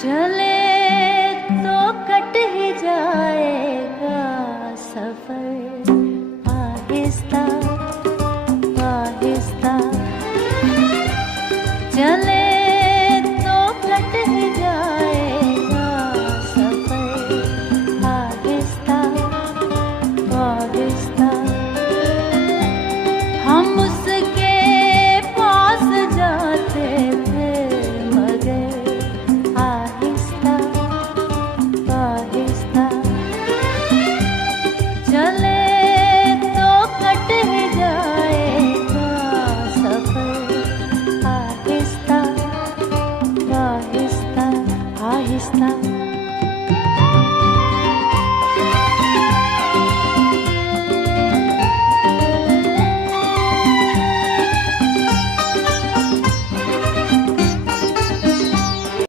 चले तो कट ही जाएगा सफर, आहिस्ता आहिस्ता। चले तो कट ही जाएगा सफर, आहिस्ता आहिस्ता। हम उसके पास जाते थे मगर आहिस्ता आहिस्ता। चले तो कट ही जाएगा सफर, आहिस्ता आहिस्ता आहिस्ता।